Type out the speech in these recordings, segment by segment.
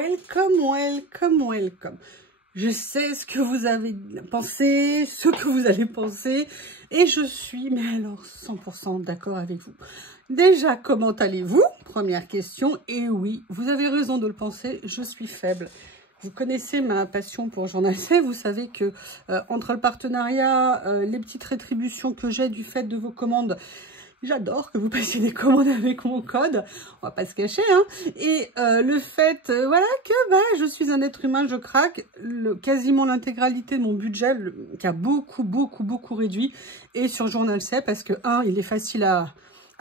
welcome, welcome, welcome. Je sais ce que vous avez pensé, ce que vous allez penser, et je suis, mais alors 100% d'accord avec vous. Déjà, comment allez-vous? Première question, et oui, vous avez raison de le penser, je suis faible. Vous connaissez ma passion pour Journal C, vous savez que entre le partenariat, les petites rétributions que j'ai du fait de vos commandes, j'adore que vous passiez des commandes avec mon code, on va pas se cacher, hein. Et le fait, voilà, que je suis un être humain, je craque, quasiment l'intégralité de mon budget, qui a beaucoup réduit, est sur Journal C, parce que 1, il est facile à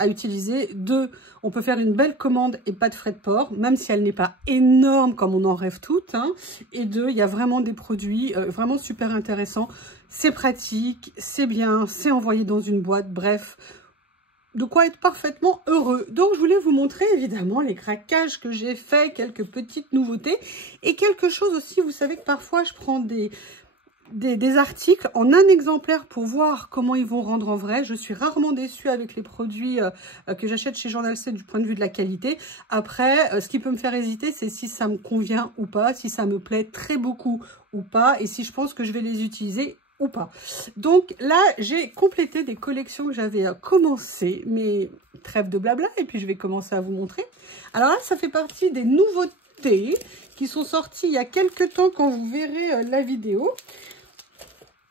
utiliser. 2, on peut faire une belle commande et pas de frais de port, même si elle n'est pas énorme comme on en rêve toutes, hein. Et 2, il y a vraiment des produits vraiment super intéressants. C'est pratique, c'est bien, c'est envoyé dans une boîte, bref, de quoi être parfaitement heureux. Donc, je voulais vous montrer évidemment les craquages que j'ai fait, quelques petites nouveautés et quelque chose aussi. Vous savez que parfois, je prends des articles en un exemplaire pour voir comment ils vont rendre en vrai. Je suis rarement déçue avec les produits que j'achète chez Journal C du point de vue de la qualité. Après, ce qui peut me faire hésiter, c'est si ça me convient ou pas, si ça me plaît très beaucoup ou pas, et si je pense que je vais les utiliser ou pas. Donc là, j'ai complété des collections que j'avais commencé, mais trêve de blabla, et puis je vais commencer à vous montrer. Alors là, ça fait partie des nouveautés qui sont sorties il y a quelques temps quand vous verrez la vidéo.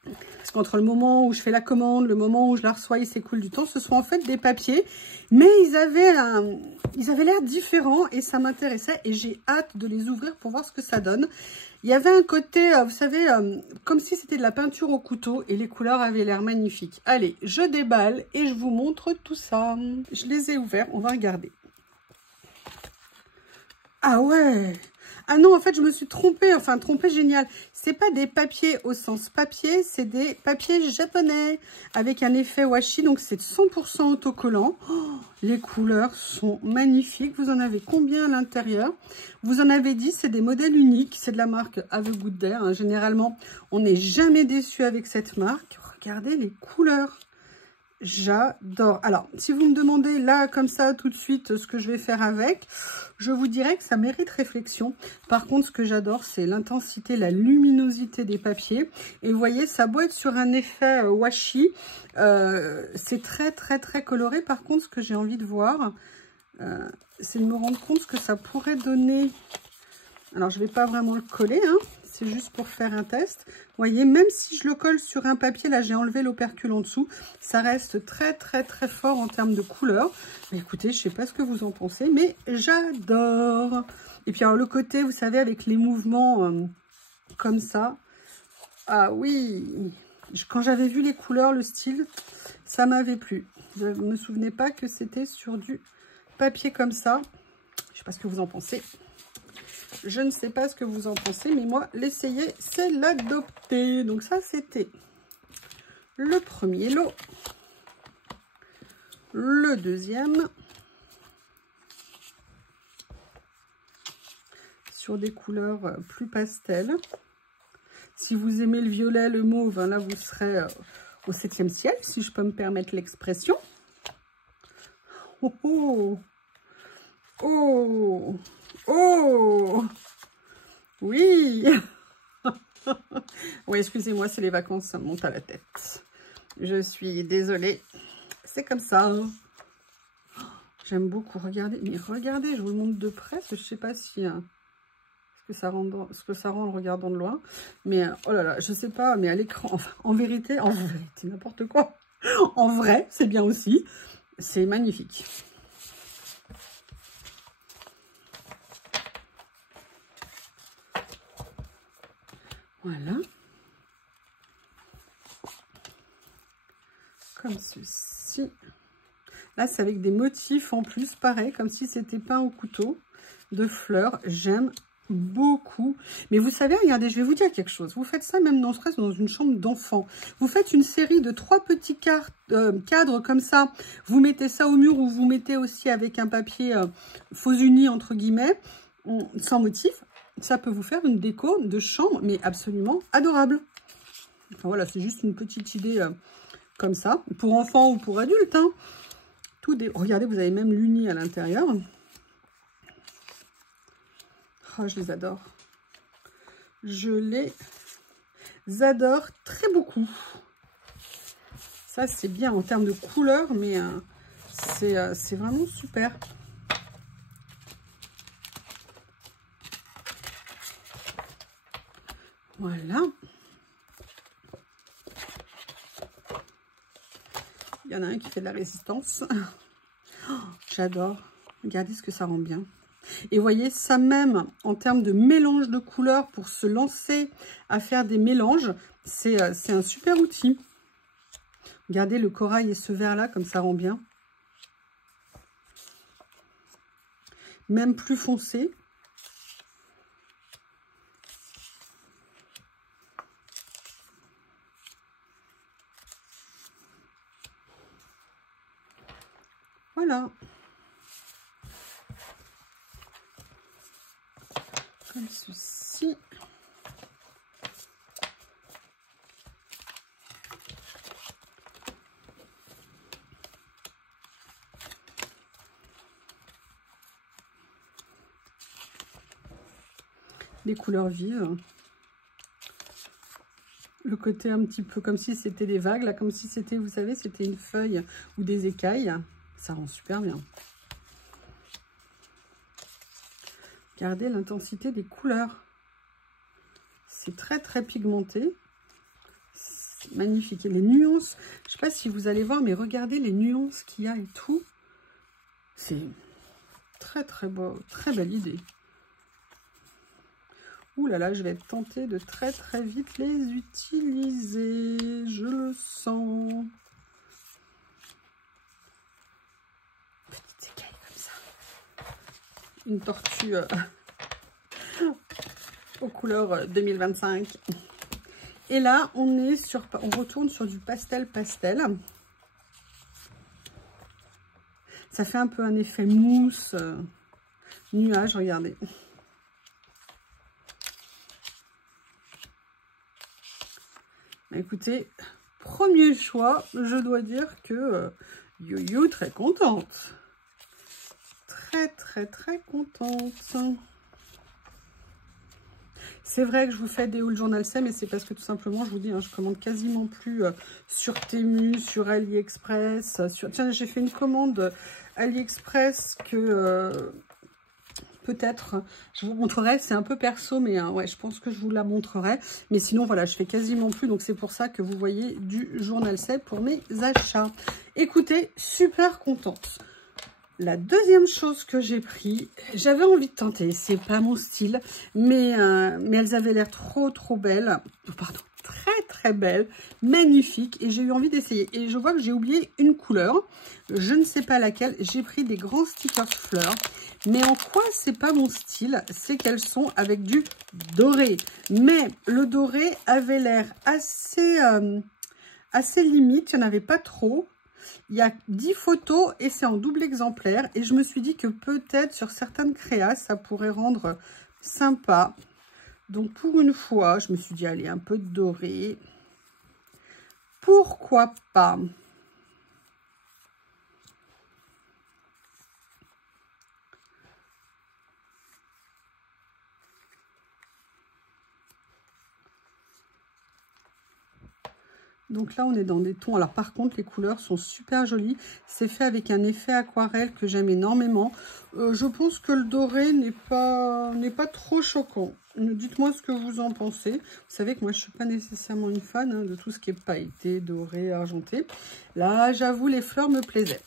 Parce qu'entre le moment où je fais la commande, le moment où je la reçois, il s'écoule du temps. Ce sont en fait des papiers, mais ils avaient l'air différents et ça m'intéressait et j'ai hâte de les ouvrir pour voir ce que ça donne. Il y avait un côté, vous savez, comme si c'était de la peinture au couteau et les couleurs avaient l'air magnifiques. Allez, je déballe et je vous montre tout ça. Je les ai ouverts, on va regarder. Ah ouais! Ah non, en fait, je me suis trompée, enfin, trompée génial. C'est pas des papiers au sens papier, c'est des papiers japonais avec un effet washi, donc c'est 100% autocollant. Oh, les couleurs sont magnifiques. Vous en avez combien à l'intérieur? Vous en avez 10, c'est des modèles uniques, c'est de la marque Have a Good Day. Hein. Généralement, on n'est jamais déçu avec cette marque. Regardez les couleurs. J'adore. Alors, si vous me demandez là, comme ça, tout de suite, ce que je vais faire avec, je vous dirais que ça mérite réflexion. Par contre, ce que j'adore, c'est l'intensité, la luminosité des papiers. Et vous voyez, ça doit être sur un effet washi. C'est très coloré. Par contre, ce que j'ai envie de voir, c'est de me rendre compte ce que ça pourrait donner. Alors, je ne vais pas vraiment le coller, hein. C'est juste pour faire un test. Vous voyez, même si je le colle sur un papier, là, j'ai enlevé l'opercule en dessous. Ça reste très fort en termes de couleur. Mais écoutez, je ne sais pas ce que vous en pensez, mais j'adore. Et puis, alors, le côté, vous savez, avec les mouvements comme ça. Ah oui, quand j'avais vu les couleurs, le style, ça m'avait plu. Je ne me souvenais pas que c'était sur du papier comme ça. Je ne sais pas ce que vous en pensez. Je ne sais pas ce que vous en pensez, mais moi, l'essayer, c'est l'adopter. Donc ça, c'était le premier lot. Le deuxième. Sur des couleurs plus pastel. Si vous aimez le violet, le mauve, hein, là, vous serez au 7e ciel, si je peux me permettre l'expression. Oh, oh, oh, oh, oui. Oui, excusez-moi, c'est les vacances, ça me monte à la tête. Je suis désolée. C'est comme ça. J'aime beaucoup. Regardez, mais regardez, je vous le montre de près. Je ne sais pas si ce que ça rend en regardant de loin. Mais oh là là, je sais pas, mais à l'écran, enfin, en vérité, n'importe quoi. En vrai, c'est bien aussi. C'est magnifique. Voilà. Comme ceci. Là, c'est avec des motifs en plus, pareil, comme si c'était peint au couteau, de fleurs. J'aime beaucoup. Mais vous savez, regardez, je vais vous dire quelque chose. Vous faites ça même dans une chambre d'enfant. Vous faites une série de 3 petits cadres comme ça. Vous mettez ça au mur ou vous mettez aussi avec un papier faux uni, entre guillemets, sans motif. Ça peut vous faire une déco de chambre, mais absolument adorable. Enfin, voilà, c'est juste une petite idée comme ça, pour enfants ou pour adultes. Hein. Regardez, vous avez même l'uni à l'intérieur. Oh, je les adore. Je les adore très beaucoup. Ça, c'est bien en termes de couleur, mais c'est vraiment super. Voilà. Il y en a un qui fait de la résistance. Oh, j'adore. Regardez ce que ça rend bien. Et voyez, ça même, en termes de mélange de couleurs, pour se lancer à faire des mélanges, c'est un super outil. Regardez le corail et ce vert-là, comme ça rend bien. Même plus foncé. Voilà. Comme ceci. Les couleurs vives. Le côté un petit peu comme si c'était des vagues, là, comme si c'était, vous savez, c'était une feuille ou des écailles. Ça rend super bien. Regardez l'intensité des couleurs. C'est très très pigmenté. C'est magnifique. Et les nuances, je ne sais pas si vous allez voir, mais regardez les nuances qu'il y a et tout. C'est très très beau, très belle idée. Ouh là là, je vais être tentée de très très vite les utiliser. Je le sens. Petite écaille comme ça. Une tortue aux couleurs 2025. Et là, on retourne sur du pastel. Ça fait un peu un effet mousse, nuage, regardez. Écoutez, premier choix, je dois dire que Youyou, très contente. Très, très, très contente. C'est vrai que je vous fais des hauls Journal C, mais c'est parce que tout simplement, je vous dis, hein, je commande quasiment plus sur Temu, sur AliExpress. Tiens, j'ai fait une commande AliExpress que peut-être je vous montrerai. C'est un peu perso, mais ouais, je pense que je vous la montrerai. Mais sinon, voilà, je fais quasiment plus. Donc, c'est pour ça que vous voyez du Journal C pour mes achats. Écoutez, super contente. La deuxième chose que j'ai pris, j'avais envie de tenter, c'est pas mon style, mais elles avaient l'air trop belles, pardon, très belles, magnifiques, et j'ai eu envie d'essayer. Et je vois que j'ai oublié une couleur, je ne sais pas laquelle, j'ai pris des grands stickers fleurs, mais en quoi c'est pas mon style, c'est qu'elles sont avec du doré, mais le doré avait l'air assez limite, il n'y en avait pas trop. Il y a 10 photos et c'est en double exemplaire. Et je me suis dit que peut-être sur certaines créas, ça pourrait rendre sympa. Donc pour une fois, je me suis dit, allez, un peu de doré. Pourquoi pas? Donc là, on est dans des tons. Alors par contre, les couleurs sont super jolies. C'est fait avec un effet aquarelle que j'aime énormément. Je pense que le doré n'est pas trop choquant. Dites-moi ce que vous en pensez. Vous savez que moi, je ne suis pas nécessairement une fan de tout ce qui est pailleté, doré, argenté. Là, j'avoue, les fleurs me plaisaient.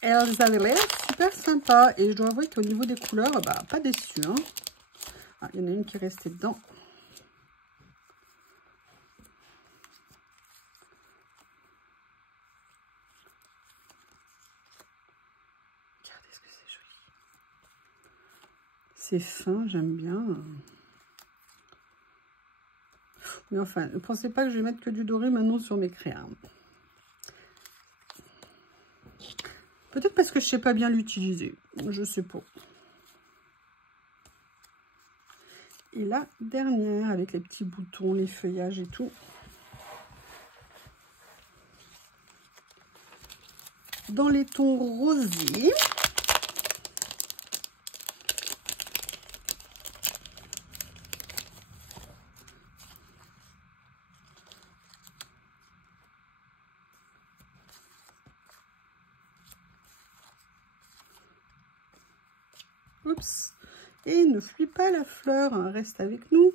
Elles avaient l'air super sympa. Et je dois avouer qu'au niveau des couleurs, bah, pas déçue. Hein. Ah, il y en a une qui est restée dedans. C'est fin, j'aime bien. Oui, enfin, ne pensez pas que je vais mettre que du doré maintenant sur mes créas. Peut-être parce que je ne sais pas bien l'utiliser. Je sais pas. Et la dernière, avec les petits boutons, les feuillages et tout. Dans les tons rosés. Oups. Et ne fuis pas la fleur, hein, reste avec nous.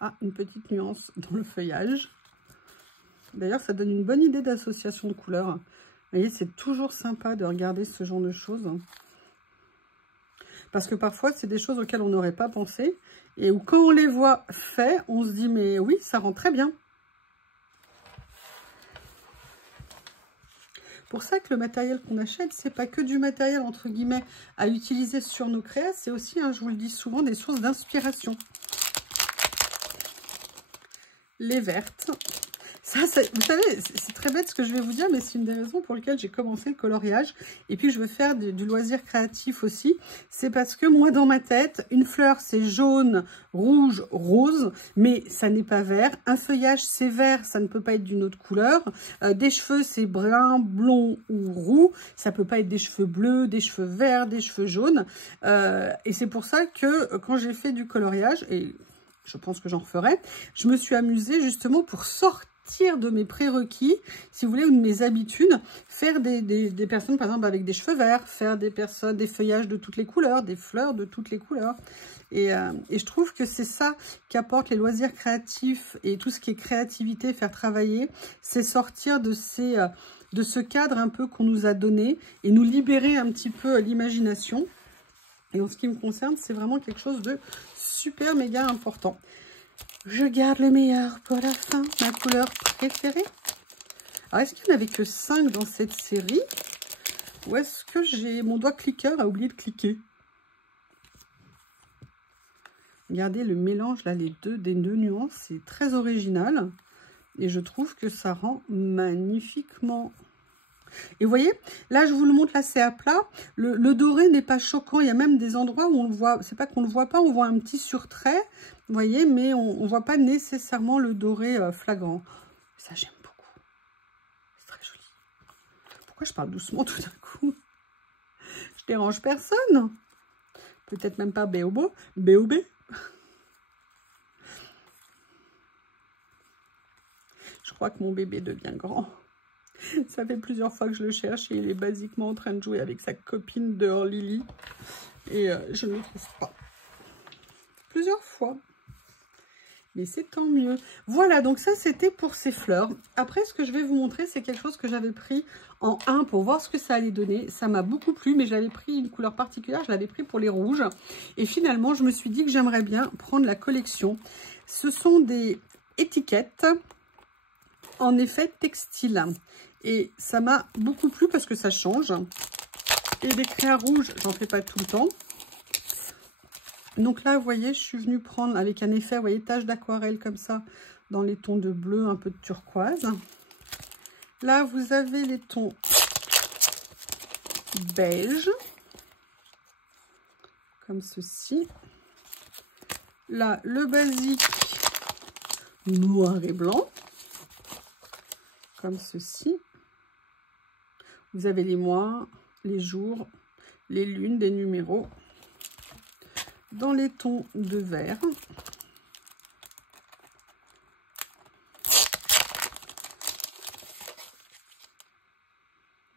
Ah, une petite nuance dans le feuillage. D'ailleurs, ça donne une bonne idée d'association de couleurs. Vous voyez, c'est toujours sympa de regarder ce genre de choses. Parce que parfois, c'est des choses auxquelles on n'aurait pas pensé. Et où quand on les voit faits, on se dit, mais oui, ça rend très bien. Pour ça que le matériel qu'on achète, c'est pas que du matériel, entre guillemets, à utiliser sur nos créas. C'est aussi, hein, je vous le dis souvent, des sources d'inspiration. Les vertes. Ça, vous savez, c'est très bête ce que je vais vous dire, mais c'est une des raisons pour lesquelles j'ai commencé le coloriage. Et puis, je veux faire du loisir créatif aussi. C'est parce que moi, dans ma tête, une fleur, c'est jaune, rouge, rose, mais ça n'est pas vert. Un feuillage, c'est vert, ça ne peut pas être d'une autre couleur. Des cheveux, c'est brun, blond ou roux. Ça peut pas être des cheveux bleus, des cheveux verts, des cheveux jaunes. Et c'est pour ça que quand j'ai fait du coloriage, et je pense que j'en referai, je me suis amusée justement pour sortir de mes prérequis, si vous voulez, ou de mes habitudes, faire des personnes, par exemple, avec des cheveux verts, faire des personnes, des feuillages de toutes les couleurs, des fleurs de toutes les couleurs. Et je trouve que c'est ça qu'apportent les loisirs créatifs et tout ce qui est créativité, faire travailler, c'est sortir de ce cadre un peu qu'on nous a donné et nous libérer un petit peu l'imagination. Et en ce qui me concerne, c'est vraiment quelque chose de super méga important. Je garde le meilleur pour la fin, ma couleur préférée. Alors, est-ce qu'il n'y en avait que 5 dans cette série? Ou est-ce que j'ai mon doigt cliqueur a oublié de cliquer? Regardez le mélange, là, des deux nuances, c'est très original. Et je trouve que ça rend magnifiquement. Et vous voyez, là, je vous le montre, là, c'est à plat. Le doré n'est pas choquant. Il y a même des endroits où on le voit. C'est pas qu'on le voit pas, on voit un petit surtrait. Vous voyez, mais on ne voit pas nécessairement le doré flagrant. Ça, j'aime beaucoup. C'est très joli. Pourquoi je parle doucement tout d'un coup? Je dérange personne. Peut-être même pas B.O.B. B.O.B. Je crois que mon bébé devient grand. Ça fait plusieurs fois que je le cherche et il est basiquement en train de jouer avec sa copine dehors, Lily. Et je ne le trouve pas. Plusieurs fois. Mais c'est tant mieux. Voilà, donc ça, c'était pour ces fleurs. Après, ce que je vais vous montrer, c'est quelque chose que j'avais pris en 1 pour voir ce que ça allait donner. Ça m'a beaucoup plu, mais j'avais pris une couleur particulière. Je l'avais pris pour les rouges. Et finalement, je me suis dit que j'aimerais bien prendre la collection. Ce sont des étiquettes en effet textile. Et ça m'a beaucoup plu parce que ça change. Et des crayons rouges, j'en fais pas tout le temps. Donc là, vous voyez, je suis venue prendre avec un effet, vous voyez, tache d'aquarelle comme ça, dans les tons de bleu, un peu de turquoise. Là, vous avez les tons beige, comme ceci. Là, le basique noir et blanc, comme ceci. Vous avez les mois, les jours, les lunes, des numéros. Dans les tons de vert.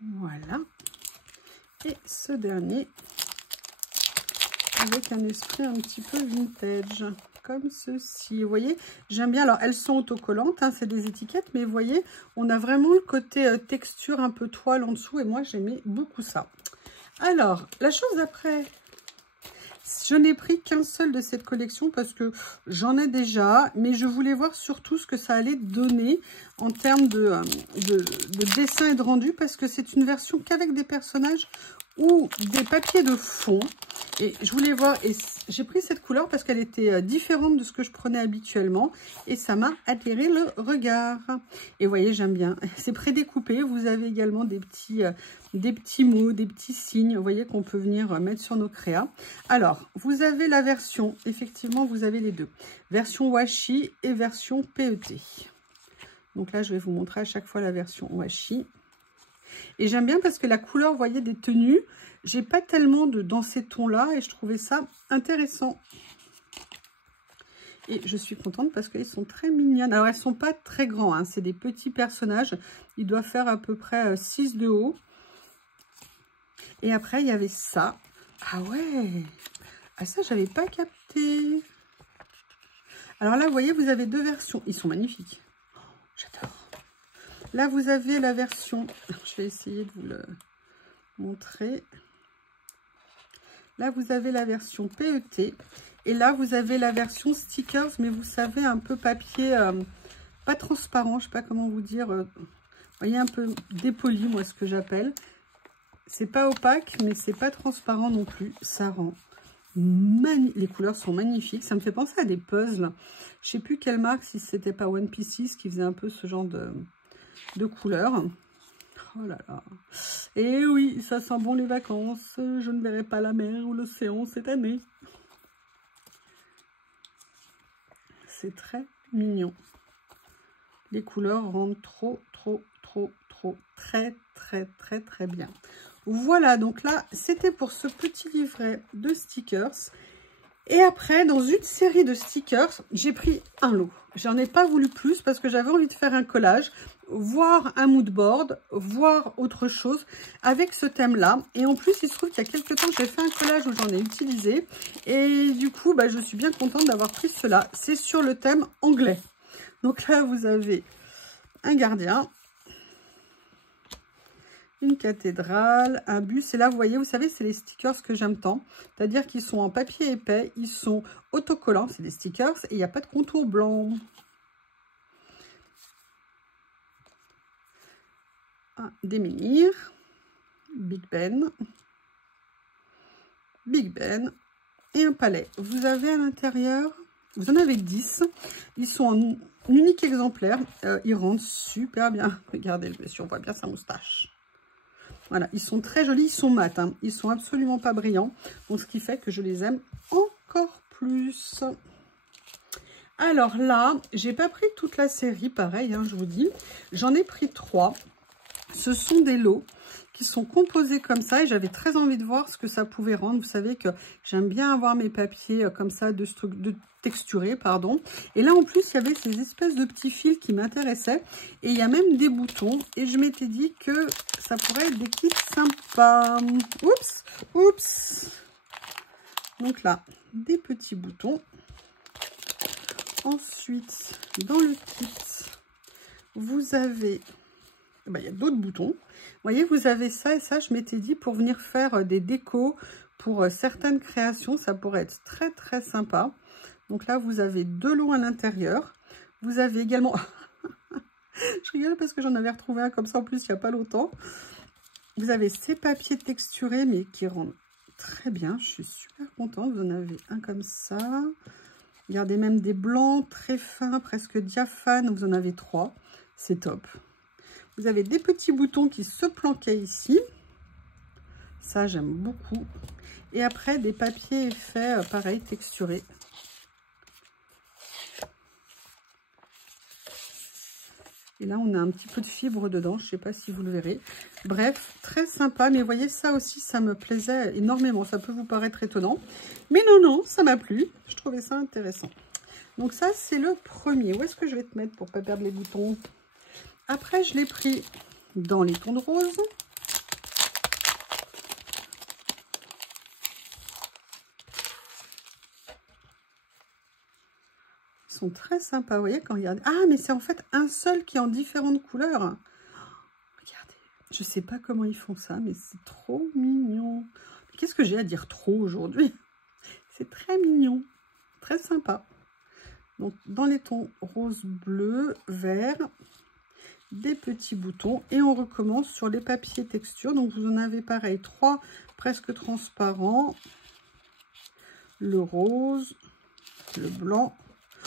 Voilà. Et ce dernier, avec un esprit un petit peu vintage, comme ceci. Vous voyez, j'aime bien. Alors, elles sont autocollantes, hein, c'est des étiquettes, mais vous voyez, on a vraiment le côté texture, un peu toile en dessous, et moi, j'aimais beaucoup ça. Alors, la chose d'après... Je n'ai pris qu'un seul de cette collection parce que j'en ai déjà, mais je voulais voir surtout ce que ça allait donner en termes de dessin et de rendu, parce que c'est une version qu'avec des personnages ou des papiers de fond. Et je voulais voir, et j'ai pris cette couleur parce qu'elle était différente de ce que je prenais habituellement, et ça m'a attiré le regard. Et vous voyez, j'aime bien. C'est prédécoupé. Vous avez également des petits mots, des petits signes, vous voyez, qu'on peut venir mettre sur nos créas. Alors, vous avez la version, effectivement, vous avez les deux. Version washi et version PET. Donc là, je vais vous montrer à chaque fois la version washi. Et j'aime bien parce que la couleur, vous voyez, des tenues, j'ai pas tellement dans ces tons-là et je trouvais ça intéressant. Et je suis contente parce qu'ils sont très mignonnes. Alors, elles ne sont pas très grands, hein. C'est des petits personnages. Ils doivent faire à peu près 6 de haut. Et après, il y avait ça. Ah ouais! Ah ça, j'avais pas capté. Alors là, vous voyez, vous avez deux versions. Ils sont magnifiques. Oh, j'adore. Là, vous avez la version... Je vais essayer de vous le montrer. Là, vous avez la version PET. Et là, vous avez la version stickers. Mais vous savez, un peu papier... pas transparent, je sais pas comment vous dire. Vous voyez, un peu dépoli, moi, ce que j'appelle. C'est pas opaque, mais c'est pas transparent non plus. Ça rend... Les couleurs sont magnifiques. Ça me fait penser à des puzzles. Je sais plus quelle marque, si c'était pas One Pieces qui faisait un peu ce genre de couleurs. Oh là là. Et oui, ça sent bon les vacances. Je ne verrai pas la mer ou l'océan cette année. C'est très mignon. Les couleurs rendent trop, très bien. Voilà, donc là, c'était pour ce petit livret de stickers. Et après, dans une série de stickers, j'ai pris un lot. J'en ai pas voulu plus parce que j'avais envie de faire un collage, voir un mood board, voir autre chose avec ce thème-là. Et en plus, il se trouve qu'il y a quelques temps, j'ai fait un collage où j'en ai utilisé. Et du coup, bah, je suis bien contente d'avoir pris cela. C'est sur le thème anglais. Donc là, vous avez un gardien, une cathédrale, un bus. Et là, vous voyez, vous savez, c'est les stickers que j'aime tant. C'est-à-dire qu'ils sont en papier épais, ils sont autocollants, c'est des stickers, et il n'y a pas de contour blanc. Des menhirs, Big Ben, et un palais. Vous avez à l'intérieur, vous en avez 10. Ils sont en unique exemplaire. Ils rendent super bien. Regardez, le monsieur, on voit bien sa moustache. Voilà, ils sont très jolis, ils sont mat, hein. Ils sont absolument pas brillants. Donc, ce qui fait que je les aime encore plus. Alors là, j'ai pas pris toute la série, pareil, hein, je vous dis. J'en ai pris 3. Ce sont des lots qui sont composés comme ça et j'avais très envie de voir ce que ça pouvait rendre. Vous savez que j'aime bien avoir mes papiers comme ça de texturés, pardon. Et là en plus il y avait ces espèces de petits fils qui m'intéressaient et il y a même des boutons et je m'étais dit que ça pourrait être des kits sympas. Oups. Donc là, des petits boutons. Ensuite, dans le kit, vous avez... il y a d'autres boutons. Vous voyez, vous avez ça et ça. Je m'étais dit pour venir faire des décos pour certaines créations, ça pourrait être très très sympa. Donc là, vous avez 2 lots à l'intérieur. Vous avez également... je rigole parce que j'en avais retrouvé un comme ça en plus il n'y a pas longtemps. Vous avez ces papiers texturés mais qui rendent très bien. Je suis super contente. Vous en avez un comme ça. Regardez, même des blancs très fins, presque diaphanes. Vous en avez 3. C'est top. Vous avez des petits boutons qui se planquaient ici. Ça, j'aime beaucoup. Et après, des papiers faits, pareil, texturés. Et là, on a un petit peu de fibre dedans. Je ne sais pas si vous le verrez. Bref, très sympa. Mais vous voyez, ça aussi, ça me plaisait énormément. Ça peut vous paraître étonnant. Mais non, ça m'a plu. Je trouvais ça intéressant. Donc ça, c'est le premier. Où est-ce que je vais te mettre pour ne pas perdre les boutons ? Après, je l'ai pris dans les tons de rose. Ils sont très sympas, vous voyez, quand vous regardez. Ah, mais c'est en fait un seul qui est en différentes couleurs. Regardez, je ne sais pas comment ils font ça, mais c'est trop mignon. Qu'est-ce que j'ai à dire trop aujourd'hui? C'est très mignon, très sympa. Donc, dans les tons rose, bleu, vert... des petits boutons et on recommence sur les papiers texture. Donc vous en avez pareil 3 presque transparents, le rose, le blanc.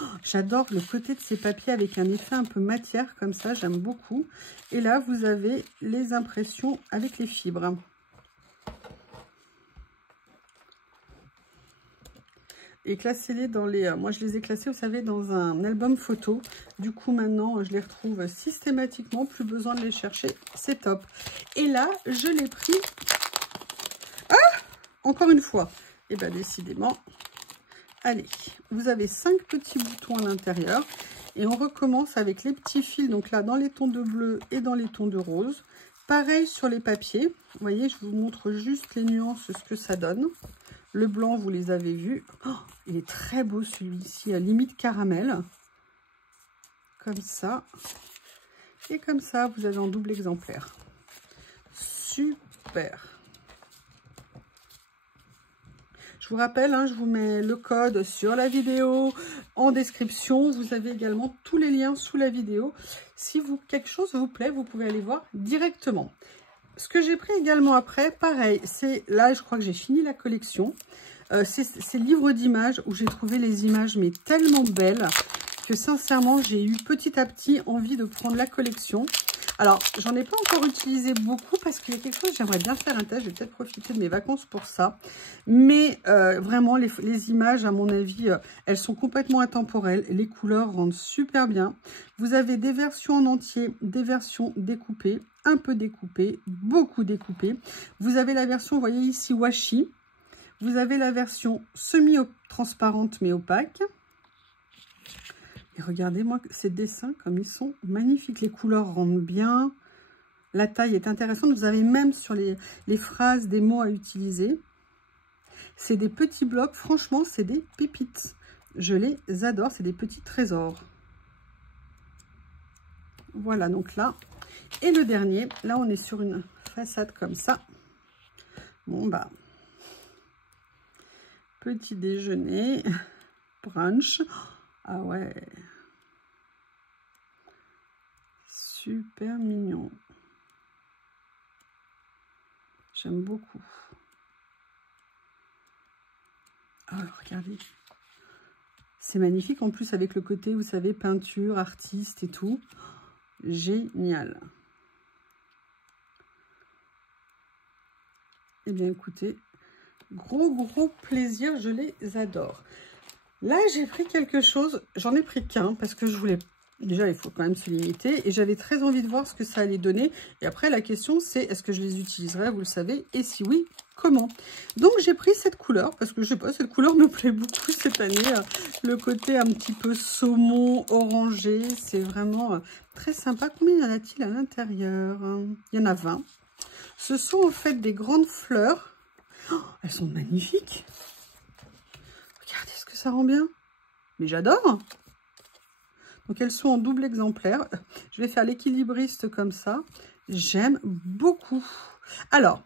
Oh, j'adore le côté de ces papiers avec un effet un peu matière comme ça, j'aime beaucoup. Et là vous avez les impressions avec les fibres. Et classez-les dans les... moi, je les ai classés, vous savez, dans un album photo. Du coup, maintenant, je les retrouve systématiquement. Plus besoin de les chercher. C'est top. Et là, je l'ai pris... Ah! Encore une fois. Et bien, décidément, Allez, vous avez 5 petits boutons à l'intérieur. Et on recommence avec les petits fils, donc là, dans les tons de bleu et dans les tons de rose. Pareil sur les papiers. Vous voyez, je vous montre juste les nuances, ce que ça donne. Le blanc, vous les avez vus. Oh, il est très beau celui-ci, à limite caramel. Comme ça. Et comme ça, vous avez en double exemplaire. Super. Je vous rappelle, hein, je vous mets le code sur la vidéo en description. Vous avez également tous les liens sous la vidéo. Si quelque chose vous plaît, vous pouvez aller voir directement. Ce que j'ai pris également après, pareil, c'est là, je crois que j'ai fini la collection. C'est le livre d'images où j'ai trouvé les images mais tellement belles que sincèrement, j'ai eu petit à petit envie de prendre la collection. Alors, j'en ai pas encore utilisé beaucoup parce qu'il y a quelque chose, j'aimerais bien faire un test. Je vais peut-être profiter de mes vacances pour ça. Mais vraiment, les images, à mon avis, elles sont complètement intemporelles. Les couleurs rendent super bien. Vous avez des versions en entier, des versions découpées, un peu découpées, beaucoup découpées. Vous avez la version, vous voyez ici, washi. Vous avez la version semi-transparente mais opaque. Et regardez-moi ces dessins comme ils sont magnifiques. Les couleurs rendent bien. La taille est intéressante. Vous avez même sur les phrases des mots à utiliser. C'est des petits blocs. Franchement, c'est des pépites. Je les adore. C'est des petits trésors. Voilà, donc là. Et le dernier, là, on est sur une façade comme ça. Bon, bah, petit déjeuner, brunch. Ah ouais. Super mignon. J'aime beaucoup. Alors, regardez. C'est magnifique. En plus, avec le côté, vous savez, peinture, artiste et tout. Génial. Eh bien, écoutez, gros plaisir. Je les adore. Là, j'ai pris quelque chose. J'en ai pris qu'un parce que je voulais... Déjà, il faut quand même se limiter. Et j'avais très envie de voir ce que ça allait donner. Et après, la question, c'est est-ce que je les utiliserai, vous le savez. Et si oui, comment? Donc, j'ai pris cette couleur. Parce que, je sais pas, cette couleur me plaît beaucoup cette année. Le côté un petit peu saumon, orangé. C'est vraiment très sympa. Combien y en a-t-il à l'intérieur? Il y en a 20. Ce sont en fait des grandes fleurs. Oh, elles sont magnifiques. Regardez ce que ça rend bien. Mais j'adore. Donc, elles sont en double exemplaire. Je vais faire l'équilibriste comme ça. J'aime beaucoup. Alors,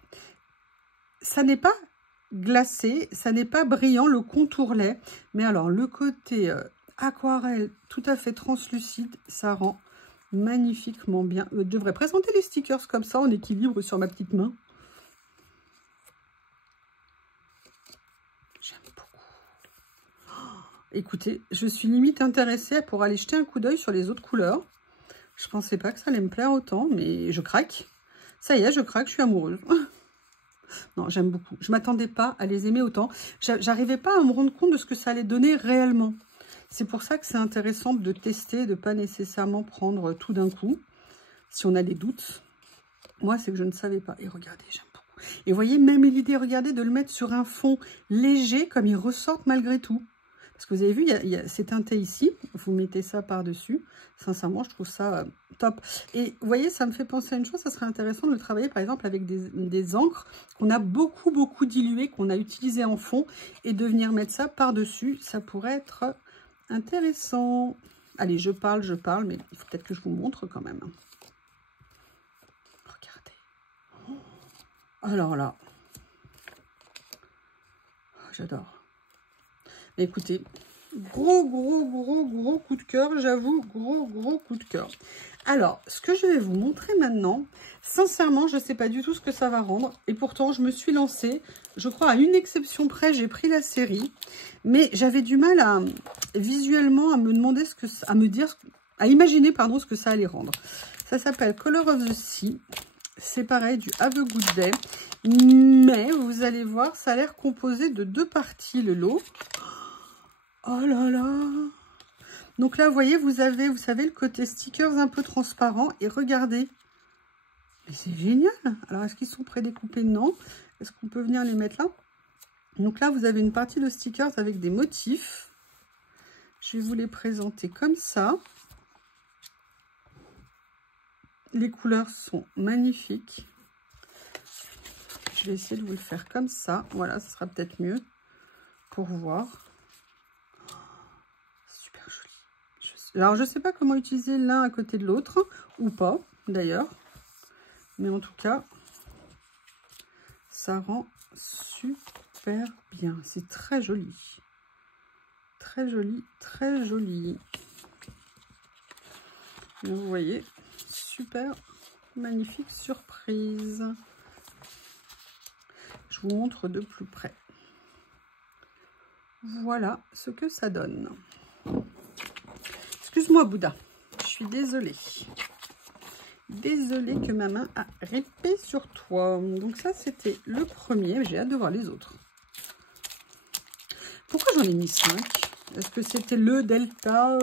ça n'est pas glacé, ça n'est pas brillant, le contour l'est. Mais alors, le côté aquarelle tout à fait translucide, ça rend magnifiquement bien. Je devrais présenter les stickers comme ça en équilibre sur ma petite main. J'aime beaucoup. Écoutez, je suis limite intéressée pour aller jeter un coup d'œil sur les autres couleurs. Je pensais pas que ça allait me plaire autant, mais je craque. Ça y est, je craque, je suis amoureuse. Non, j'aime beaucoup. Je ne m'attendais pas à les aimer autant. J'arrivais pas à me rendre compte de ce que ça allait donner réellement. C'est pour ça que c'est intéressant de tester, de ne pas nécessairement prendre tout d'un coup, si on a des doutes. Moi, c'est que je ne savais pas. Et regardez, j'aime beaucoup. Et vous voyez, même l'idée, regardez, de le mettre sur un fond léger, comme il ressortent malgré tout. Parce que vous avez vu, c'est teinté ici. Vous mettez ça par-dessus. Sincèrement, je trouve ça top. Et vous voyez, ça me fait penser à une chose. Ça serait intéressant de le travailler, par exemple, avec des encres qu'on a beaucoup diluées, qu'on a utilisées en fond. Et de venir mettre ça par-dessus. Ça pourrait être intéressant. Allez, je parle, mais il faut peut-être que je vous montre quand même. Regardez. Alors là. J'adore. Écoutez, gros coup de cœur, j'avoue, gros coup de cœur. Alors, ce que je vais vous montrer maintenant, sincèrement, je ne sais pas du tout ce que ça va rendre. Et pourtant, je me suis lancée, je crois à une exception près, j'ai pris la série. Mais j'avais du mal à, visuellement, à me demander ce que, à imaginer, pardon, ce que ça allait rendre. Ça s'appelle Color of the Sea. C'est pareil, du Have a Good Day. Mais, vous allez voir, ça a l'air composé de 2 parties, le lot. Oh là là! Donc là, vous voyez, vous savez, le côté stickers un peu transparent. Et regardez. Mais c'est génial! Alors, est-ce qu'ils sont prédécoupés? Non. Est-ce qu'on peut venir les mettre là? Donc là, vous avez une partie de stickers avec des motifs. Je vais vous les présenter comme ça. Les couleurs sont magnifiques. Je vais essayer de vous le faire comme ça. Voilà, ce sera peut-être mieux pour voir. Super joli. Alors, je ne sais pas comment utiliser l'un à côté de l'autre, ou pas, d'ailleurs. Mais en tout cas, ça rend super bien. C'est très joli. Très joli, très joli. Et vous voyez, super magnifique surprise. Je vous montre de plus près. Voilà ce que ça donne. Excuse-moi, Bouddha. Je suis désolée. Désolée que ma main a ripé sur toi. Donc ça, c'était le premier. J'ai hâte de voir les autres. Pourquoi j'en ai mis 5? Est-ce que c'était le Delta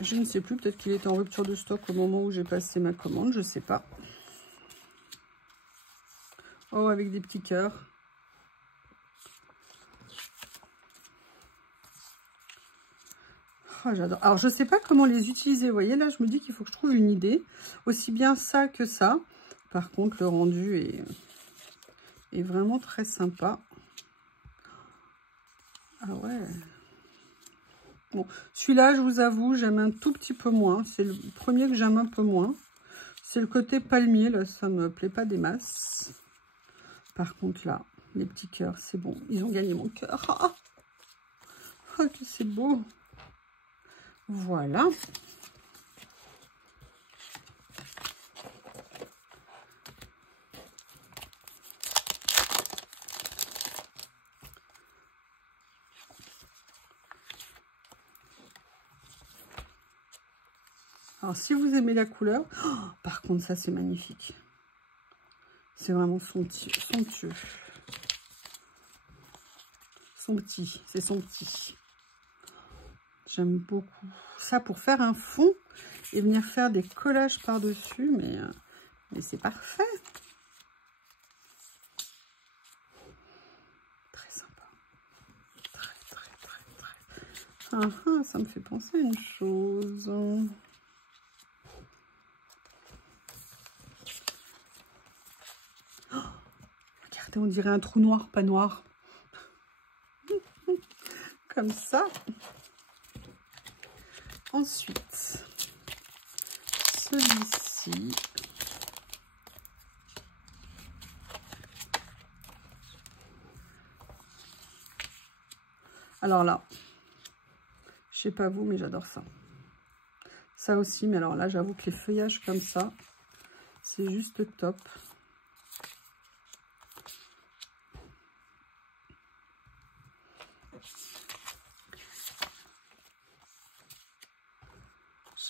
Je ne sais plus. Peut-être qu'il était en rupture de stock au moment où j'ai passé ma commande. Je ne sais pas. Oh, avec des petits cœurs. Oh, j'adore. Alors, je ne sais pas comment les utiliser. Vous voyez, là, je me dis qu'il faut que je trouve une idée. Aussi bien ça que ça. Par contre, le rendu est vraiment très sympa. Ah ouais. Bon, celui-là, je vous avoue, j'aime un tout petit peu moins. C'est le premier que j'aime un peu moins. C'est le côté palmier, là, ça me plaît pas des masses. Par contre, là, les petits cœurs, c'est bon. Ils ont gagné mon cœur. Ah, oh, que c'est beau. Voilà. Alors, si vous aimez la couleur, oh, par contre, ça, c'est magnifique. C'est vraiment somptueux. Son petit, c'est son petit. J'aime beaucoup. Ça, pour faire un fond et venir faire des collages par-dessus, mais c'est parfait. Très sympa. Très. Ah, ça me fait penser à une chose. Oh, regardez, on dirait un trou noir, pas noir. Comme ça. Ensuite, celui-ci. Alors là, je sais pas vous, mais j'adore ça. Ça aussi, mais alors là, j'avoue que les feuillages comme ça, c'est juste top.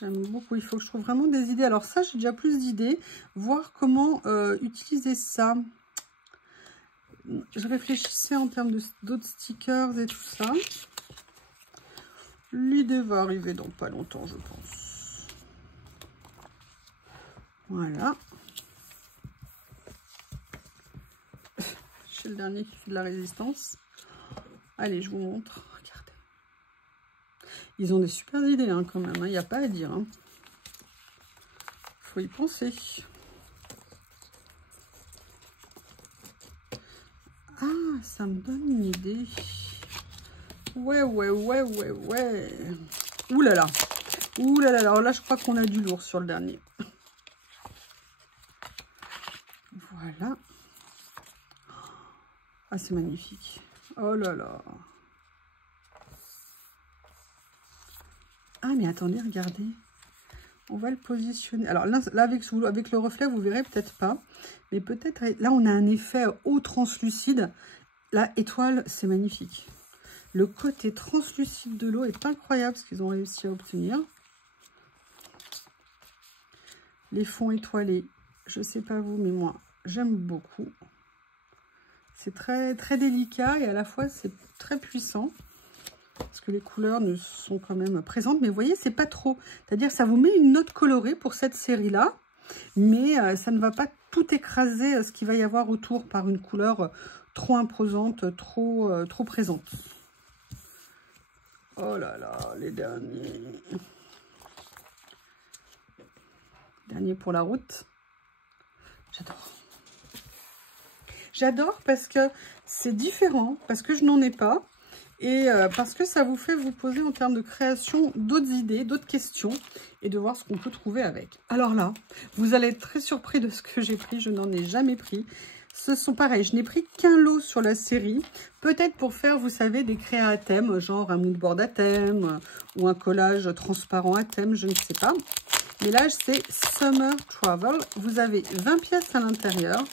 J'aime beaucoup. Il faut que je trouve vraiment des idées. Alors ça, j'ai déjà plus d'idées. Voir comment utiliser ça. Je réfléchissais en termes d'autres stickers et tout ça. L'idée va arriver dans pas longtemps, je pense. Voilà. C'est le dernier qui fait de la résistance. Allez, je vous montre. Regardez. Ils ont des super idées hein, quand même. Il n'y a pas à dire. Hein. Faut y penser. Ah, ça me donne une idée. Ouais. Ouh là là. Ouh là là. Alors là, je crois qu'on a du lourd sur le dernier. Voilà. Ah, c'est magnifique. Oh là là. Ah, mais attendez, regardez. On va le positionner. Alors là avec le reflet, vous verrez peut-être pas. Mais peut-être... Là, on a un effet eau translucide. La étoile, c'est magnifique. Le côté translucide de l'eau est incroyable ce qu'ils ont réussi à obtenir. Les fonds étoilés, je sais pas vous, mais moi, j'aime beaucoup. C'est très, très délicat et à la fois, c'est très puissant. Parce que les couleurs ne sont quand même présentes. Mais vous voyez, c'est pas trop. C'est-à-dire ça vous met une note colorée pour cette série-là. mais ça ne va pas tout écraser ce qu'il va y avoir autour par une couleur trop imposante, trop présente. Oh là là, les derniers. Dernier pour la route. J'adore. J'adore parce que c'est différent, parce que je n'en ai pas. Et parce que ça vous fait vous poser en termes de création d'autres idées, d'autres questions. Et de voir ce qu'on peut trouver avec. Alors là, vous allez être très surpris de ce que j'ai pris. Je n'en ai jamais pris. Ce sont pareil, je n'ai pris qu'un lot sur la série. Peut-être pour faire, vous savez, des créas à thème, genre un moodboard à thème ou un collage transparent à thème, je ne sais pas. Mais là, c'est Summer Travel. Vous avez 20 pièces à l'intérieur.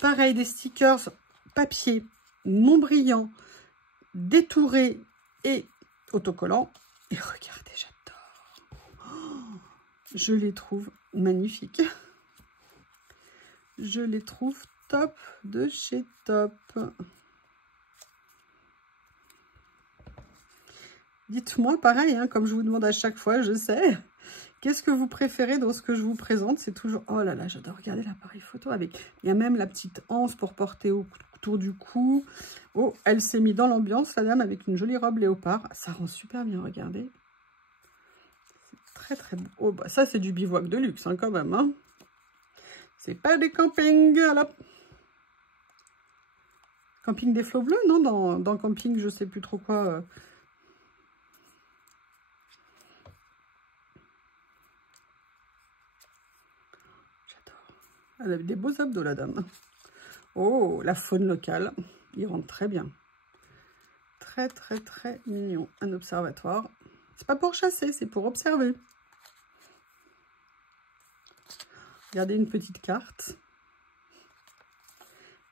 Pareil, des stickers papier non brillants, détourés et autocollants. Et regardez, j'adore. Oh, je les trouve magnifiques. Je les trouve top de chez top. Dites-moi, pareil, hein, comme je vous demande à chaque fois, je sais. Qu'est-ce que vous préférez dans ce que je vous présente? C'est toujours... Oh là là, j'adore regarder l'appareil photo avec... Il y a même la petite anse pour porter autour du cou. Oh, elle s'est mise dans l'ambiance, la dame, avec une jolie robe léopard. Ça rend super bien, regardez. C'est très très beau. Oh, bah ça, c'est du bivouac de luxe, hein, quand même. Hein. C'est pas des campings. Là. Camping des flots bleus, non, dans camping, je sais plus trop quoi... Elle avait des beaux abdos, la dame. Oh, la faune locale. Il rentre très bien. Très, très, très mignon. Un observatoire. C'est pas pour chasser, c'est pour observer. Regardez une petite carte.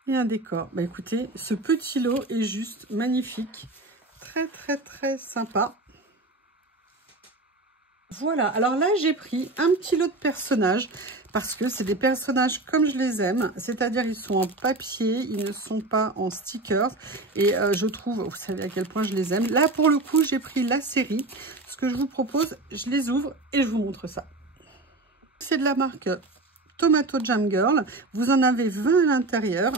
Et un décor. Bah écoutez, ce petit lot est juste magnifique. Très, très, très sympa. Voilà, alors là j'ai pris un petit lot de personnages parce que c'est des personnages comme je les aime, c'est-à-dire ils sont en papier, ils ne sont pas en stickers et je trouve, vous savez à quel point je les aime. Là pour le coup j'ai pris la série, ce que je vous propose, je les ouvre et je vous montre ça. C'est de la marque Tomato Jam Girl, vous en avez 20 à l'intérieur,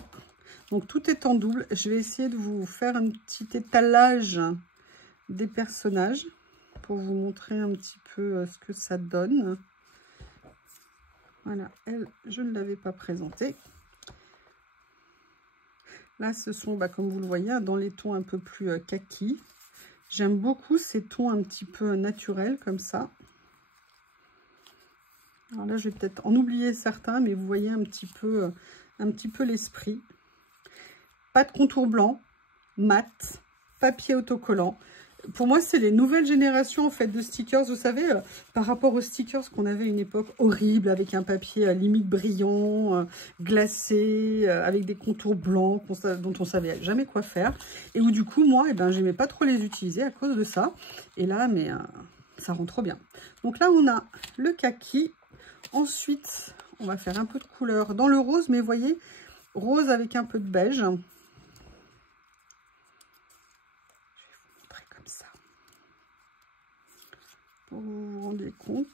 donc tout est en double. Je vais essayer de vous faire un petit étalage des personnages pour vous montrer un petit peu ce que ça donne. Voilà, elle, je ne l'avais pas présentée. Là, ce sont, comme vous le voyez, dans les tons un peu plus kaki. J'aime beaucoup ces tons un petit peu naturels, comme ça. Alors là, je vais peut-être en oublier certains, mais vous voyez un petit peu l'esprit. Pas de contour blanc, mat, papier autocollant. Pour moi, c'est les nouvelles générations en fait de stickers, vous savez, par rapport aux stickers qu'on avait à une époque horrible, avec un papier limite brillant, glacé, avec des contours blancs dont on savait jamais quoi faire. Et où du coup, moi, j'aimais pas trop les utiliser à cause de ça. Et là, mais ça rend trop bien. Donc là, on a le kaki. Ensuite, on va faire un peu de couleur dans le rose, mais vous voyez, rose avec un peu de beige. Vous vous rendez compte.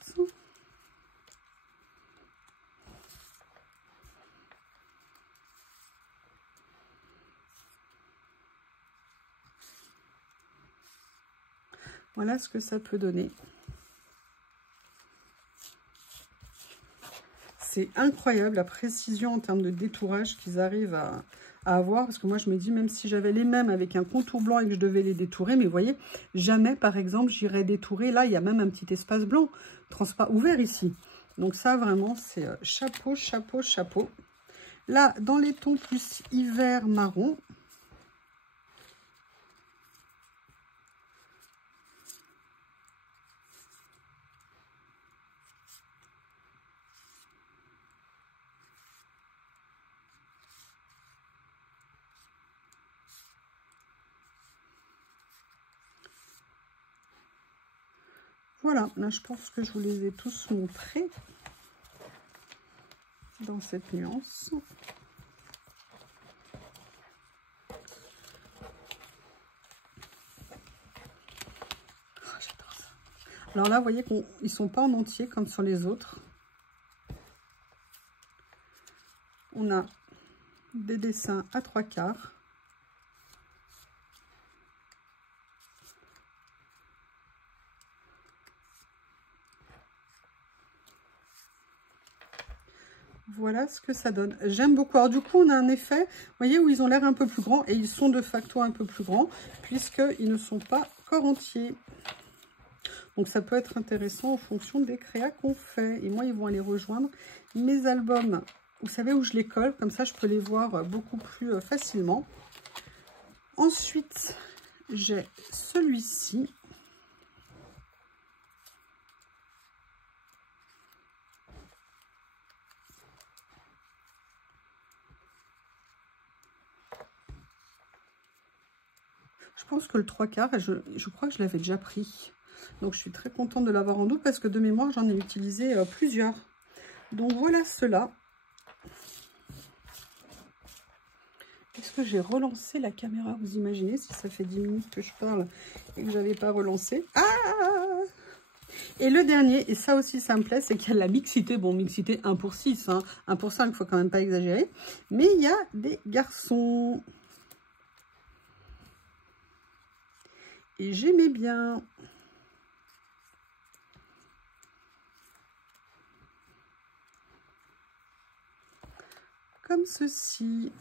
Voilà ce que ça peut donner. C'est incroyable la précision en termes de détourage qu'ils arrivent à avoir. Parce que moi, je me dis, même si j'avais les mêmes avec un contour blanc et que je devais les détourer, mais vous voyez, jamais, par exemple, j'irais détourer. Là, il y a même un petit espace blanc, transparent, ouvert ici. Donc ça, vraiment, c'est chapeau, chapeau, chapeau. Là, dans les tons plus hiver marron, voilà, là je pense que je vous les ai tous montrés dans cette nuance. Oh, j'adore ça. Alors là, vous voyez qu'ils ne sont pas en entier comme sur les autres. On a des dessins à 3/4. Voilà ce que ça donne. J'aime beaucoup. Alors du coup, on a un effet, vous voyez, où ils ont l'air un peu plus grands. Et ils sont de facto un peu plus grands, puisqu'ils ne sont pas corps entiers. Donc ça peut être intéressant en fonction des créas qu'on fait. Et moi, ils vont aller rejoindre mes albums. Vous savez où je les colle, comme ça je peux les voir beaucoup plus facilement. Ensuite, j'ai celui-ci. Je pense que le 3/4, je crois que je l'avais déjà pris. Donc je suis très contente de l'avoir en double parce que de mémoire, j'en ai utilisé plusieurs. Donc voilà cela. Est-ce que j'ai relancé la caméra? Vous imaginez si ça fait 10 minutes que je parle et que je n'avais pas relancé. Ah! Et le dernier, et ça aussi ça me plaît, c'est qu'il y a la mixité. Bon, mixité 1 pour 6, hein. 1 pour 5, il ne faut quand même pas exagérer. Mais il y a des garçons. Et j'aimais bien. Comme ceci.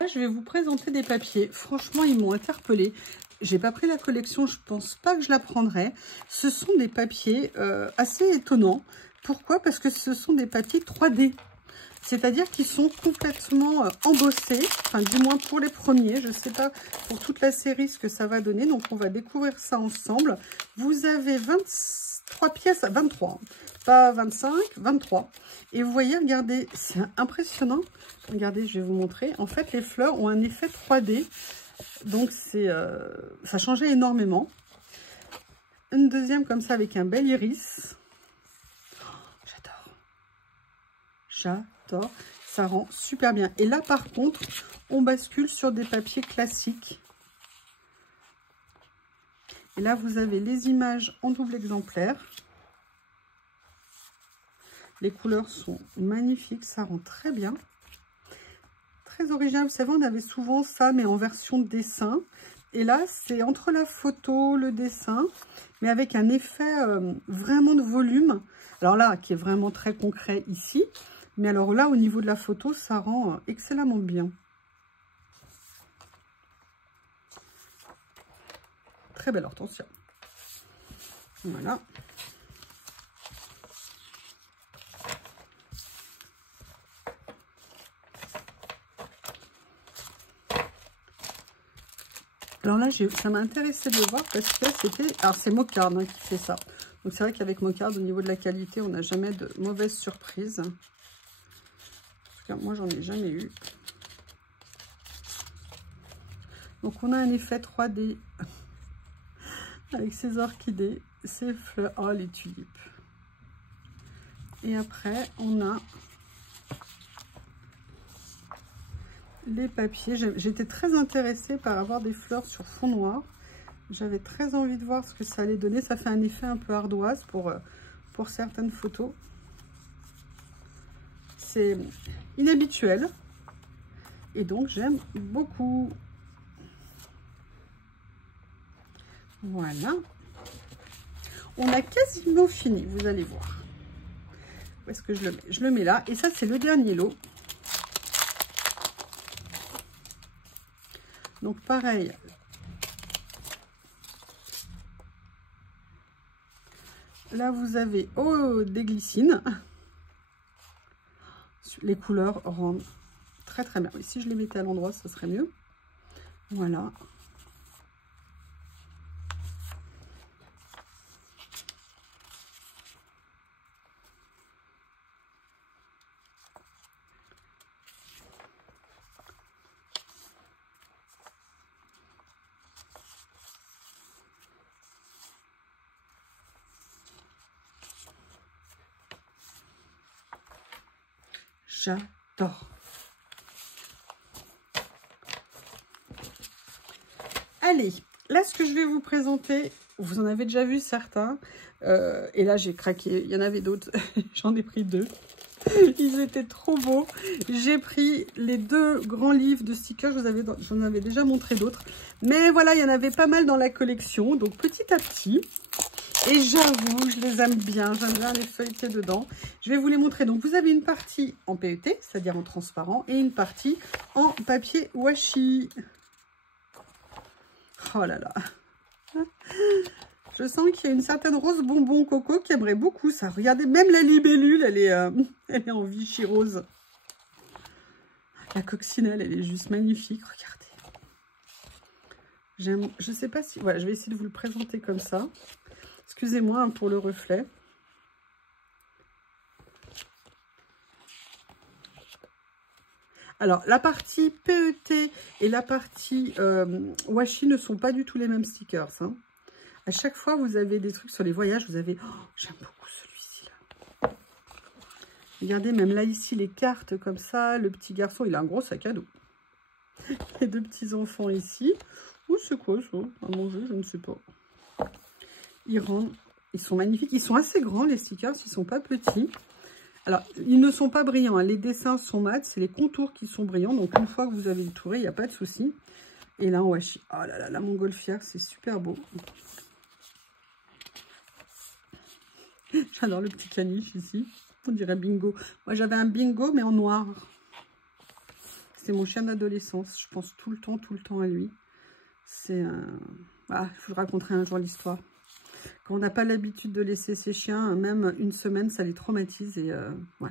Là, je vais vous présenter des papiers. Franchement, ils m'ont interpellée. J'ai pas pris la collection, je pense pas que je la prendrai. Ce sont des papiers assez étonnants. Pourquoi? Parce que ce sont des papiers 3D. C'est-à-dire qu'ils sont complètement embossés. Enfin, du moins pour les premiers. Je ne sais pas pour toute la série ce que ça va donner. Donc, on va découvrir ça ensemble. Vous avez 23 pièces, 23. Pas 25, 23. Et vous voyez, regardez, c'est impressionnant. Regardez, je vais vous montrer. En fait, les fleurs ont un effet 3D. Donc, ça changeait énormément. Une deuxième comme ça avec un bel iris. Oh, j'adore. J'adore. Ça rend super bien. Et là, par contre, on bascule sur des papiers classiques. Et là, vous avez les images en double exemplaire. Les couleurs sont magnifiques. Ça rend très bien. Très original. Vous savez, on avait souvent ça, mais en version dessin. Et là, c'est entre la photo, le dessin, mais avec un effet vraiment de volume. Alors là, qui est vraiment très concret ici. Mais alors là, au niveau de la photo, ça rend excellemment bien. Très belle hortensia. Voilà. Alors là, ça m'a intéressé de le voir parce que c'était... Alors, c'est Mocard hein, qui fait ça. Donc, c'est vrai qu'avec Mocard, au niveau de la qualité, on n'a jamais de mauvaises surprises. En tout cas, moi, j'en ai jamais eu. Donc, on a un effet 3D avec ces orchidées, ces fleurs. Oh, les tulipes. Et après, on a les papiers. J'étais très intéressée par avoir des fleurs sur fond noir. J'avais très envie de voir ce que ça allait donner. Ça fait un effet un peu ardoise pour certaines photos. C'est inhabituel. Et donc, j'aime beaucoup. Voilà. On a quasiment fini, vous allez voir. Où est-ce que je le mets? Je le mets là. Et ça, c'est le dernier lot. Donc, pareil. Là, vous avez des glycines. Les couleurs rendent très, très bien. Et si je les mettais à l'endroit, ça serait mieux. Voilà. J'adore. Allez, là, ce que je vais vous présenter, vous en avez déjà vu certains. Et là, j'ai craqué. Il y en avait d'autres. J'en ai pris 2. Ils étaient trop beaux. J'ai pris les 2 grands livres de stickers. J'en avais déjà montré d'autres. Mais voilà, il y en avait pas mal dans la collection. Donc petit à petit. Et j'avoue, je les aime bien. J'aime bien les feuilleter dedans. Je vais vous les montrer. Donc vous avez une partie en PET, c'est-à-dire en transparent. Et une partie en papier washi. Oh là là. Je sens qu'il y a une certaine rose bonbon coco qui aimerait beaucoup ça. Regardez, même la libellule, elle est en Vichy rose. La coccinelle, elle est juste magnifique. Regardez. Je sais pas si... Voilà, je vais essayer de vous le présenter comme ça. Excusez-moi hein, pour le reflet. Alors, la partie PET et la partie washi ne sont pas du tout les mêmes stickers. Hein. À chaque fois, vous avez des trucs sur les voyages. Vous avez... Oh, j'aime beaucoup celui-ci, là. Regardez, même là, ici, les cartes comme ça. Le petit garçon, il a un gros sac à dos. Les 2 petits enfants ici. Oh, c'est quoi ça? À manger, je ne sais pas. Ils sont magnifiques. Ils sont assez grands, les stickers. Ils ne sont pas petits. Alors, ils ne sont pas brillants. Hein. Les dessins sont mats. C'est les contours qui sont brillants. Donc, une fois que vous avez le touré, il n'y a pas de souci. Et là, en washi. Oh là là, la montgolfière, c'est super beau. J'adore le petit caniche ici. On dirait bingo. Moi, j'avais un bingo, mais en noir. C'est mon chien d'adolescence. Je pense tout le temps à lui. C'est un... Ah, je vous raconterai un jour l'histoire. Quand on n'a pas l'habitude de laisser ses chiens, même une semaine, ça les traumatise. Et ouais.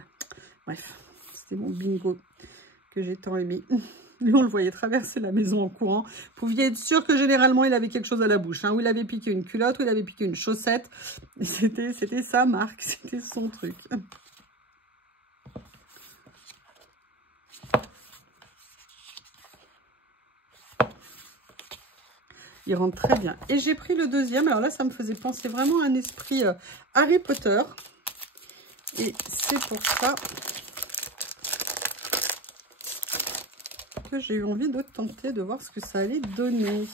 Bref, c'était mon bingo que j'ai tant aimé. Lui, on le voyait traverser la maison en courant. Vous pouviez être sûr que généralement, il avait quelque chose à la bouche. Hein, ou il avait piqué une culotte, ou il avait piqué une chaussette. C'était sa marque, c'était son truc. Il rentre très bien. Et j'ai pris le 2e. Alors là, ça me faisait penser vraiment à un esprit Harry Potter. Et c'est pour ça que j'ai eu envie de tenter de voir ce que ça allait donner.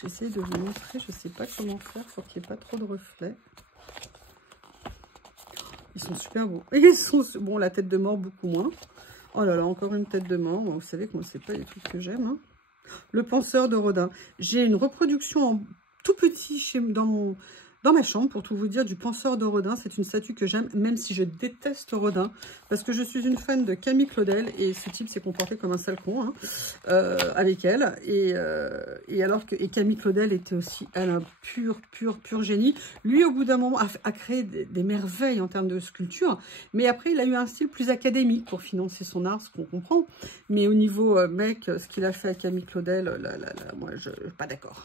J'essaie de vous montrer, je ne sais pas comment faire pour qu'il n'y ait pas trop de reflets. Ils sont super beaux. Ils sont... Bon, la tête de mort, beaucoup moins. Oh là là, encore une tête de mort. Vous savez que moi, c'est pas les trucs que j'aime. Hein. Le penseur de Rodin. J'ai une reproduction en tout petit dans ma chambre, pour tout vous dire, du penseur de Rodin. C'est une statue que j'aime, même si je déteste Rodin, parce que je suis une fan de Camille Claudel, et ce type s'est comporté comme un sale con hein, avec elle. Et alors que Camille Claudel était aussi, elle, un pur génie. Lui, au bout d'un moment, a créé des merveilles en termes de sculpture, mais après, il a eu un style plus académique pour financer son art, ce qu'on comprend. Mais au niveau mec, ce qu'il a fait à Camille Claudel, là, moi, je suis pas d'accord.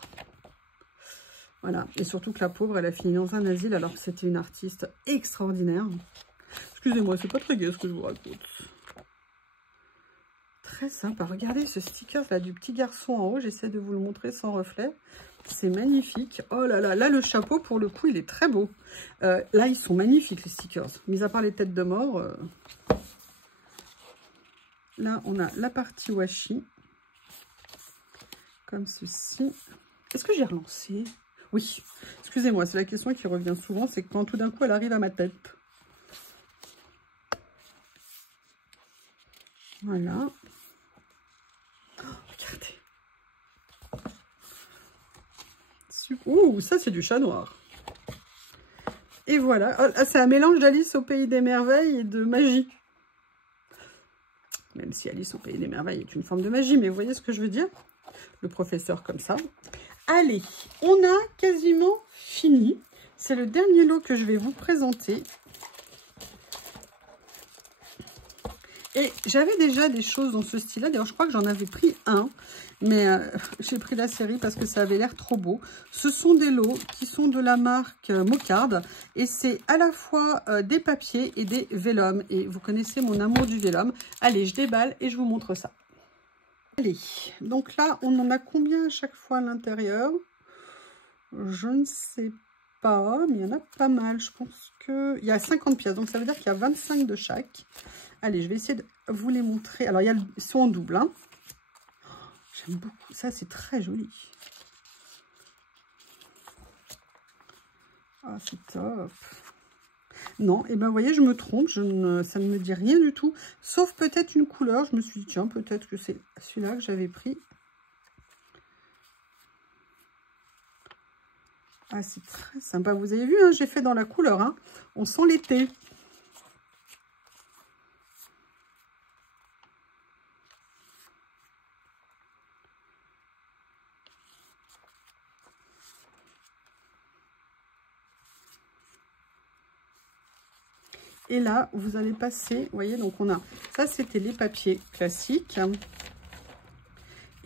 Voilà, et surtout que la pauvre, elle a fini dans un asile alors que c'était une artiste extraordinaire. Excusez-moi, c'est pas très gai ce que je vous raconte. Très sympa. Regardez ce sticker là du petit garçon en haut. J'essaie de vous le montrer sans reflet. C'est magnifique. Oh là là, là le chapeau pour le coup, il est très beau. Là, ils sont magnifiques les stickers. Mis à part les têtes de mort. Là, on a la partie washi. Comme ceci. Est-ce que j'ai relancé ? Oui, excusez-moi, c'est la question qui revient souvent, c'est quand tout d'un coup elle arrive à ma tête. Voilà. Oh, regardez. Ouh, ça c'est du chat noir. Et voilà, oh, c'est un mélange d'Alice au Pays des Merveilles et de magie. Même si Alice au Pays des Merveilles est une forme de magie, mais vous voyez ce que je veux dire? Le professeur comme ça. Allez, on a quasiment fini. C'est le dernier lot que je vais vous présenter. Et j'avais déjà des choses dans ce style-là. D'ailleurs, je crois que j'en avais pris un. Mais j'ai pris la série parce que ça avait l'air trop beau. Ce sont des lots qui sont de la marque Mocard. Et c'est à la fois des papiers et des vélums. Et vous connaissez mon amour du vélum. Allez, je déballe et je vous montre ça. Allez, donc là, on en a combien à chaque fois à l'intérieur? Je ne sais pas, mais il y en a pas mal. Je pense qu'il y a 50 pièces, donc ça veut dire qu'il y a 25 de chaque. Allez, je vais essayer de vous les montrer. Alors, ils sont en double. Hein. J'aime beaucoup. Ça, c'est très joli. Ah, c'est top. Non, et ben vous voyez, je me trompe, ça ne me dit rien du tout, sauf peut-être une couleur. Je me suis dit, tiens, peut-être que c'est celui-là que j'avais pris. Ah, c'est très sympa. Vous avez vu, hein, j'ai fait dans la couleur. Hein. On sent l'été. Et là, vous allez passer, vous voyez, donc on a, ça c'était les papiers classiques.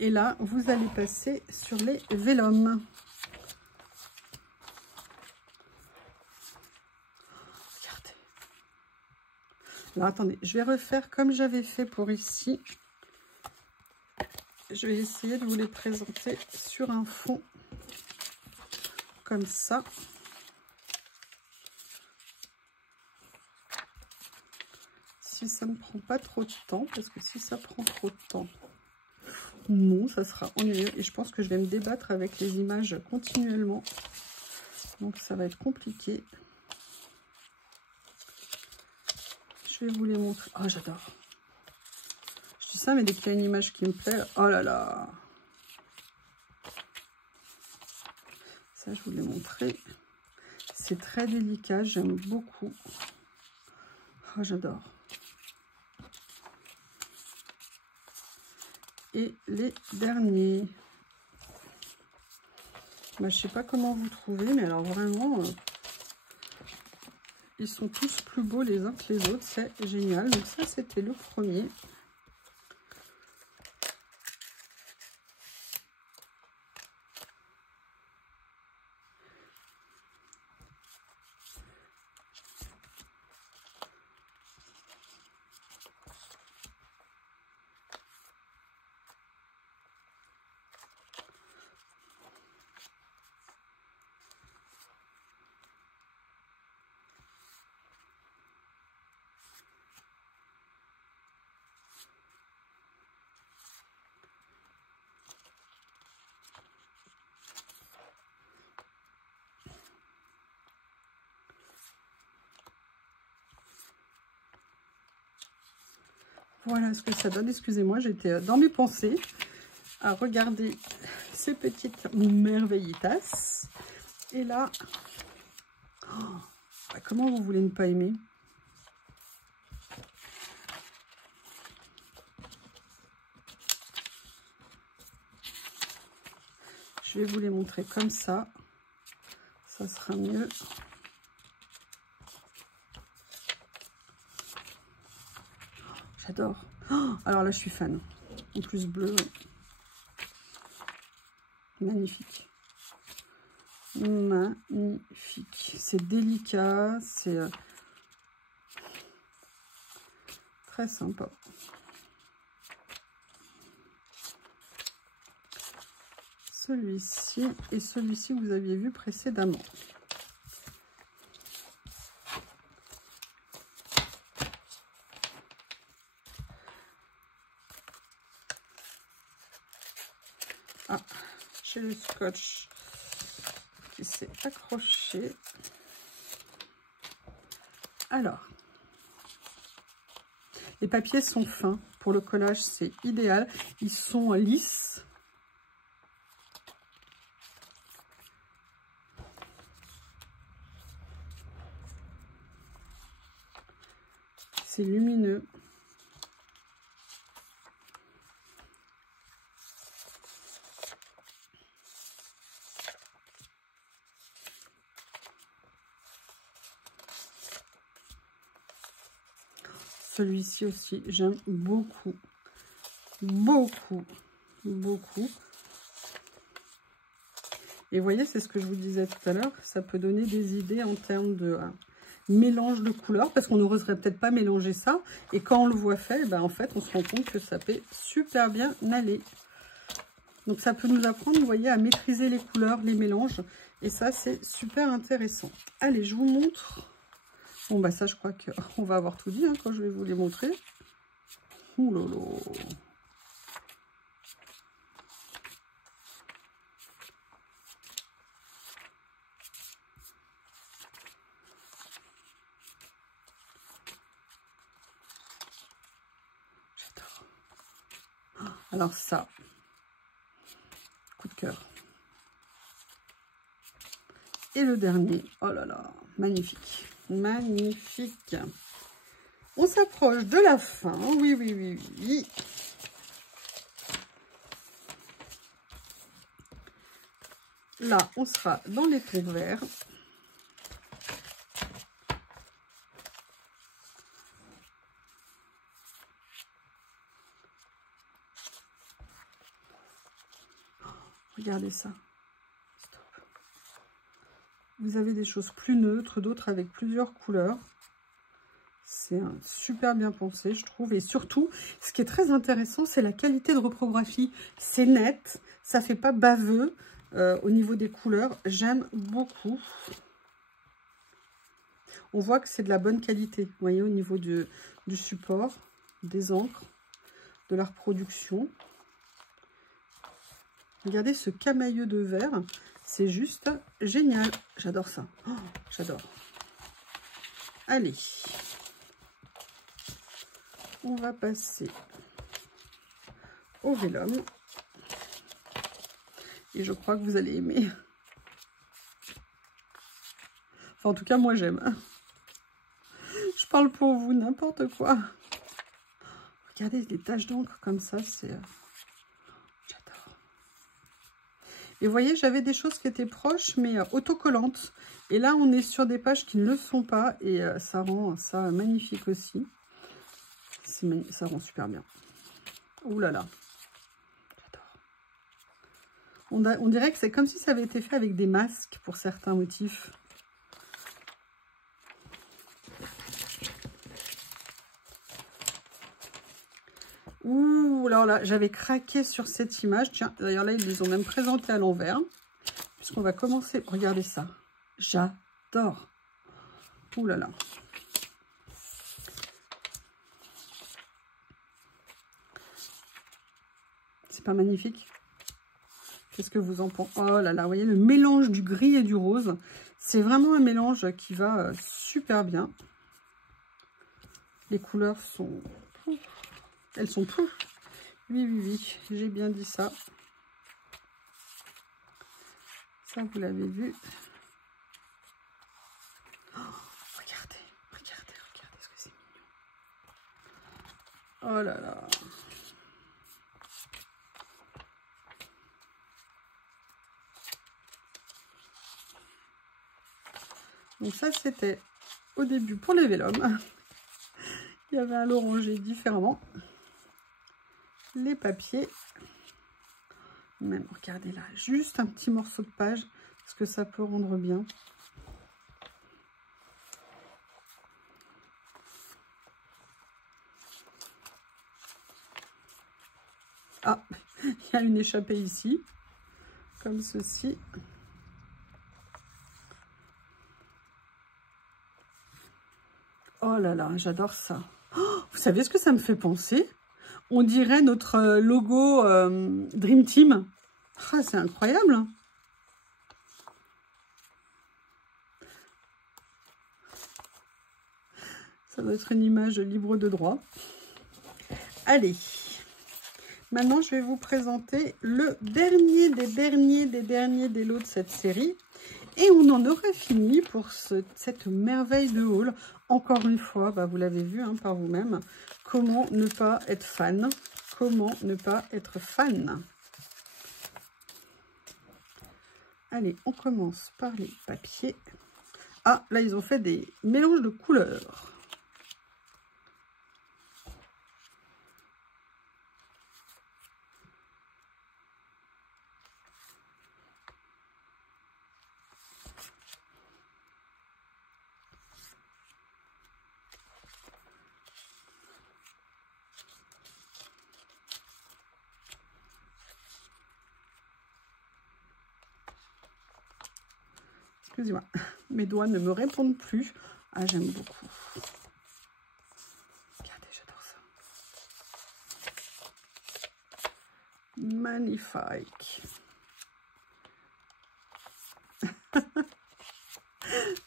Et là, vous allez passer sur les vélums. Regardez. Alors attendez, je vais refaire comme j'avais fait pour ici. Je vais essayer de vous les présenter sur un fond comme ça. Si ça ne prend pas trop de temps, parce que si ça prend trop de temps, non, ça sera ennuyeux. Et je pense que je vais me débattre avec les images continuellement. Donc ça va être compliqué. Je vais vous les montrer. Oh, j'adore. Je dis ça, mais dès qu'il y a une image qui me plaît, oh là là. Ça, je vous l'ai montré. C'est très délicat, j'aime beaucoup. Oh, j'adore. Et les derniers. Bah, je sais pas comment vous trouvez, mais alors vraiment, ils sont tous plus beaux les uns que les autres. C'est génial. Donc ça, c'était le premier. Voilà ce que ça donne. Excusez-moi, j'étais dans mes pensées à regarder ces petites merveillitas. Et là, oh, comment vous voulez ne pas aimer? Je vais vous les montrer comme ça. Ça sera mieux. J'adore. Oh, alors là, je suis fan. En plus, bleu. Magnifique. Magnifique. C'est délicat. C'est très sympa. Celui-ci et celui-ci, vous aviez vu précédemment. Ah, j'ai le scotch qui s'est accroché. Alors, les papiers sont fins. Pour le collage, c'est idéal. Ils sont lisses. C'est lumineux. Celui-ci aussi, j'aime beaucoup. Beaucoup. Beaucoup. Et vous voyez, c'est ce que je vous disais tout à l'heure. Ça peut donner des idées en termes de mélange de couleurs. Parce qu'on n'oserait peut-être pas mélanger ça. Et quand on le voit fait, ben, en fait, on se rend compte que ça peut super bien aller. Donc ça peut nous apprendre, vous voyez, à maîtriser les couleurs, les mélanges. Et ça, c'est super intéressant. Allez, je vous montre. Bon, bah ça, je crois qu'on va avoir tout dit hein, quand je vais vous les montrer. Ouh là là. Alors ça, coup de cœur. Et le dernier, oh là là, magnifique, magnifique. On s'approche de la fin, oui, oui, oui, oui. Là, on sera dans les tons verts. Regardez ça. Stop. Vous avez des choses plus neutres, d'autres avec plusieurs couleurs. C'est super bien pensé, je trouve. Et surtout, ce qui est très intéressant, c'est la qualité de reprographie. C'est net, ça fait pas baveux au niveau des couleurs. J'aime beaucoup. On voit que c'est de la bonne qualité. Vous voyez, au niveau du support, des encres, de la reproduction. Regardez ce camailleux de vert. C'est juste génial. J'adore ça. Oh, j'adore. Allez. On va passer au vélum. Et je crois que vous allez aimer. Enfin, en tout cas, moi, j'aime. Je parle pour vous, n'importe quoi. Regardez les taches d'encre comme ça, c'est... J'adore. Et vous voyez, j'avais des choses qui étaient proches, mais autocollantes. Et là, on est sur des pages qui ne le sont pas. Et ça rend ça magnifique aussi. Ça rend super bien. Ouh là là. J'adore. On dirait que c'est comme si ça avait été fait avec des masques pour certains motifs. Ouh, alors là, j'avais craqué sur cette image. Tiens, d'ailleurs là, ils les ont même présentés à l'envers. Puisqu'on va commencer. Regardez ça. J'adore. Ouh là là. C'est pas magnifique? Qu'est-ce que vous en pensez? Oh là là, vous voyez le mélange du gris et du rose. C'est vraiment un mélange qui va super bien. Les couleurs sont... Elles sont pouf. Oui, oui, oui, j'ai bien dit ça. Ça, vous l'avez vu. Oh, regardez, regardez, regardez ce que c'est mignon. Oh là là. Donc ça, c'était au début pour les vélums. Il y avait à l'oranger différemment. Les papiers. Même, regardez là, juste un petit morceau de page, parce que ça peut rendre bien. Ah, il y a une échappée ici, comme ceci. Oh là là, j'adore ça. Oh, vous savez ce que ça me fait penser? On dirait notre logo Dream Team. Ah, c'est incroyable. Hein. Ça doit être une image libre de droit. Allez. Maintenant, je vais vous présenter le dernier des lots de cette série. Et on en aurait fini pour cette merveille de haul. Encore une fois, bah, vous l'avez vu hein, par vous-même. Comment ne pas être fan? Comment ne pas être fan? Allez, on commence par les papiers. Ah, là, ils ont fait des mélanges de couleurs. Excusez-moi, mes doigts ne me répondent plus. Ah, j'aime beaucoup. Regardez, j'adore ça. Magnifique.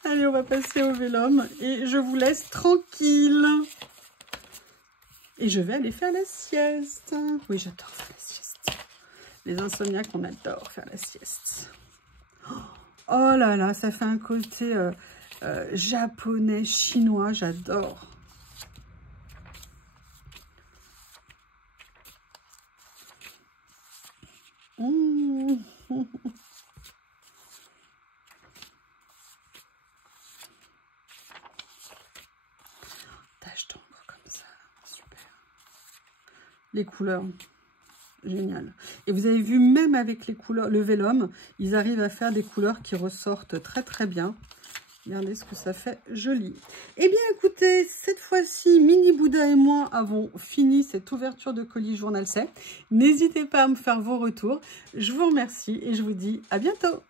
Allez, on va passer au vélum et je vous laisse tranquille. Et je vais aller faire la sieste. Oui, j'adore faire la sieste. Les insomniaques, on adore faire la sieste. Oh là là, ça fait un côté japonais, chinois, j'adore. Tache d'ombre comme ça, super. Les couleurs, génial. Et vous avez vu, même avec les couleurs, le vélum, ils arrivent à faire des couleurs qui ressortent très très bien. Regardez ce que ça fait, joli. Eh bien, écoutez, cette fois-ci, Mini Bouddha et moi avons fini cette ouverture de colis Journal C. N'hésitez pas à me faire vos retours. Je vous remercie et je vous dis à bientôt.